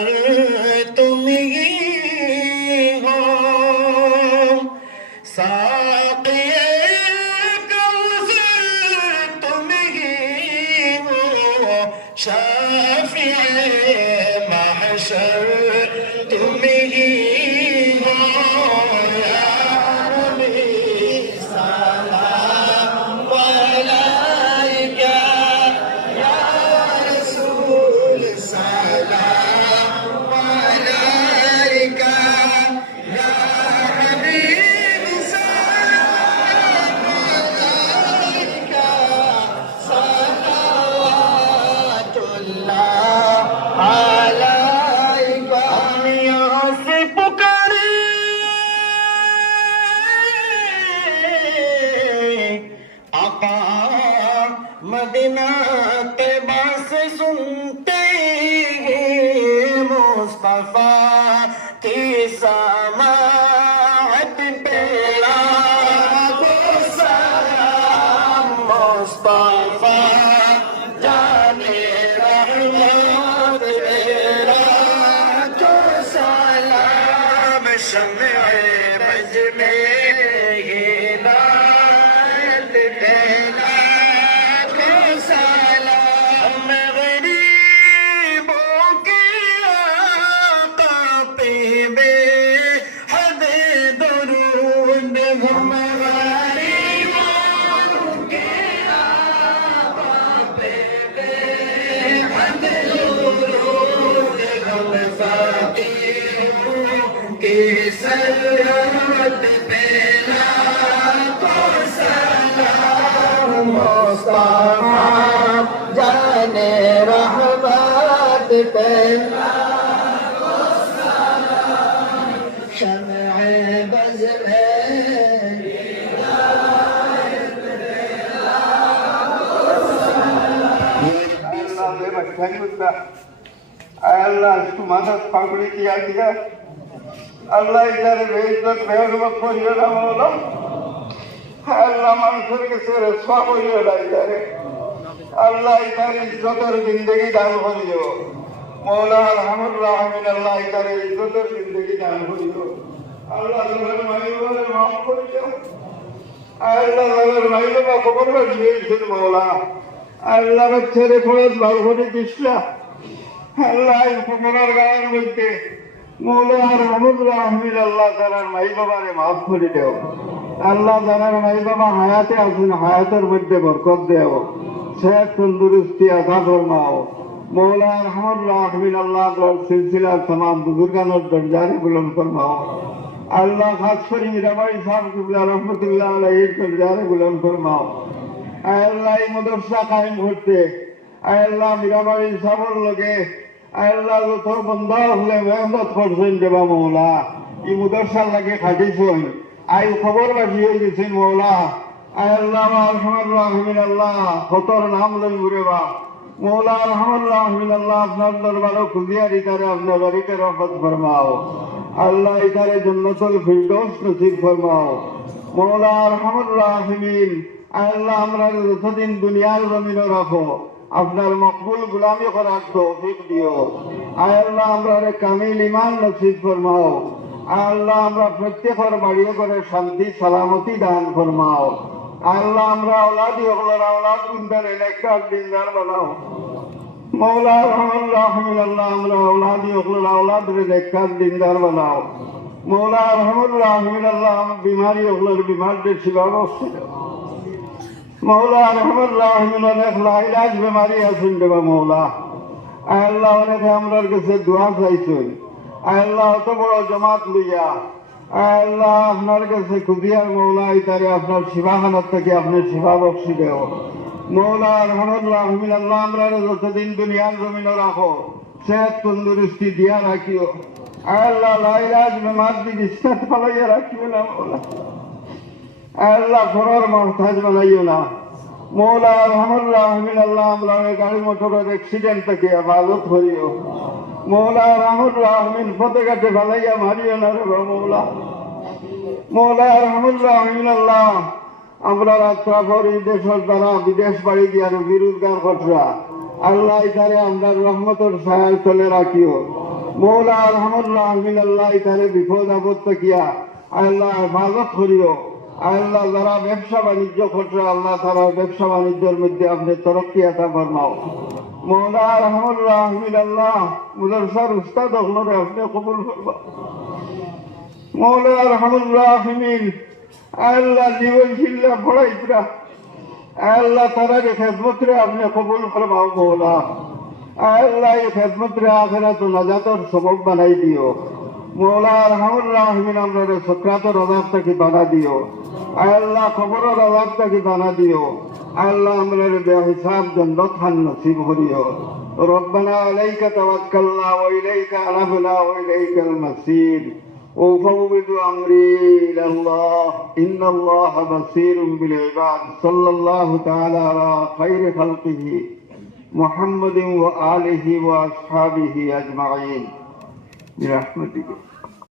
काउसर तुम ही हो, साक़िए काउसर तुम ही हो, शाफ़िए महशर तुम ही हो। या नबी सलाम अलैका, या रसूल सलाम अलैका, या हबीब सलाम अलैका, सलावतुल्लाह अलैका। हम यहाँ से पुकारे आका मदीना तैबा से सुनते हैं मुस्तफा की समाअत पे लाखों सलाम। मुस्तफा जाने रहमत पे लाखों सलाम। शम्ए बज में हिदायत पे लाखों सलाम। गरीबों के आका पे बेहद दुरूद। हम गरीबों के आका पे बेहद दुरूद। हम फकीरों की सरहद पे लाखों सलाम। मुस्तफा जाने रहमत पे लाखों सलाम। शम्ए बज़ में আল্লাহ তোমাদের পাগড়ি দিয়া দিয়া আল্লাহ ইদারে বেইজ্জত বেহরমত করিও না মৌলা। আল্লাহ মানুষের কাছে রসওয়া করিও না ইদারে। আল্লাহ ইদার ইজ্জতের জিন্দগি দান করিও মৌলা। আলহামুর রাহমিন আল্লাহ ইদারে ইজ্জতের জিন্দগি দান করিও। আল্লাহ তোমার মাইবারে মাফ করিও। আল্লাহ তোমার মাইবা খবর দিয়েছেন মৌলা। আল্লাহ ছেড়ে ফরজ ভালো করে দিসলা। আল্লাহ উপকরণের গায়ের মধ্যে মৌলা রহমুর রাহমিন আল্লাহ তারার মাই বাবারে মাফ করে দেও। আল্লাহ তারার মাই বাবা হায়াতে আছেন, হায়াতের মধ্যে বরকত দেও, সেহত তন্দুরুস্তি আতা ফরমাও মৌলা রহমুর রাহমিন আল্লাহ তার সিলসিলার तमाम বুজুর্গানের দরজারে বুলন্দ ফরমাও। আল্লাহ খাস করে মীরাবাই সাহেব কিবলা রহমতুল্লাহ আলাইহির দরজারে বুলন্দ ফরমাও। আল্লাহ এই মাদ্রাসা কায়েম করতে আল্লাহ মীরাবাই সাহেবের লগে আল্লাহ যত বন্ধা হলে মেহনত করছেন দেবা মৌলা। এই মাদ্রাসার লাগে খাটিছেন, আই খবর বাজিয়ে গেছেন মৌলা। আল্লাহ রহমান রাহমিন আল্লাহ কতর নাম লই মুরেবা মৌলা। রহমান রাহমিন আল্লাহ আপনার দরবারে খুঁজিয়ার ইতারে আপনার বাড়িতে রহমত ফরমাও। আল্লাহ ইতারে জান্নাতুল ফিরদৌস নসিব ফরমাও মৌলা। রহমান রাহমিন আল্লাহ আমরা যতদিন দুনিয়ার জমিনে রাখো আপনার মকবুল গুলামি করার তৌফিক দিও। আল্লাহ আমরা কামিল ইমান নসিব ফরমাও। আল্লাহ আমরা প্রত্যেকের বাড়িয়ে করে শান্তি সালামতি দান ফরমাও। আল্লাহ আমরা औलादी হকলার औलाद উন্দারে নেককার দিনদার বানাও মৌলা। রহমান রাহমিন আল্লাহ আমরা औलादी হকলার औलाद রে নেককার দিনদার বানাও মৌলা। রহমান রাহমিন আল্লাহ বিমারি হকলার বিমারদের সেবা বসছিল মৌলা। রহমান রাহমিন অনেক লাইলাজ বেমারি আছেন দেবা মৌলা। আল্লাহ অনেকে আমরার কাছে দোয়া চাইছেন। আল্লাহ অত বড় জমাত লইয়া আল্লাহ আপনার কাছে খুদিয়ার মৌলা ইতারে আপনার শিবাখানার থেকে আপনার শিবা বক্সি দেও মৌলা। রহমান রাহমিন আল্লাহ আমরা যতদিন দুনিয়ার জমিনে রাখো সেহত তন্দুরুস্তি দিয়া রাখিও। আল্লাহ লাইলাজ বেমার দিন ইস্তাত পালাইয়া রাখিও না মৌলা। আল্লাহ ফরর মহতাজ বানাইও না মৌলা। রহমান রাহমিন আল্লাহ আমরা গাড়ি মোটরের অ্যাক্সিডেন্ট থেকে হেফাজত করিও মৌলা। রহমান রাহমিন পথে ঘাটে ভালাইয়া মারিও না রে মৌলা। মৌলা রহমান রাহমিন আল্লাহ আমরা রাত্রা পরে দেশের দ্বারা বিদেশ বাড়ি দিয়ার বিরোজগার খরচা আল্লাহ ইতারে আমরা রহমতের ছায়ার তলে রাখিও মৌলা আরহামুল্লাহ আমিন আল্লাহ এখানে বিপদ আপদ থাকিয়া আল্লাহ হেফাজত করিও। আল্লাহ যারা ব্যবসা বাণিজ্য করছে আল্লাহ তারা ব্যবসা বাণিজ্যের মধ্যে আপনি তরক্কি আতা ফরমাও। মৌলা আরহামুল্লাহ আমিন আল্লাহ মুদরসার উস্তাদ হলরে আপনি কবুল ফরমাও। মৌলা আরহামুল্লাহ আমিন আল্লাহ জীবন জিল্লা পড়াইতরা আল্লাহ তারার খেদমতরে আপনি কবুল ফরমাও। মৌলা আল্লাহ এই খেদমতরে আখেরাত নাজাতর সবক বানাই দিও। মৌলা আরহামুল্লাহ আমিন আমরা সক্রাতর আযাব থেকে বানা দিও। আল্লাহ কবরের আযাব থেকে বানা দিও। আল্লাহ আমরা বেহিসাব জান্নাত খান নসিব করিও। রব্বানা আলাইকা তাওয়াক্কালনা ওয়া ইলাইকা আনাবনা ওয়া ইলাইকাল মাসির وأفوض أمري إلى الله إن الله بصير بالعباد صلى الله تعالى على خير خلقه محمد وآله وأصحابه أجمعين برحمتك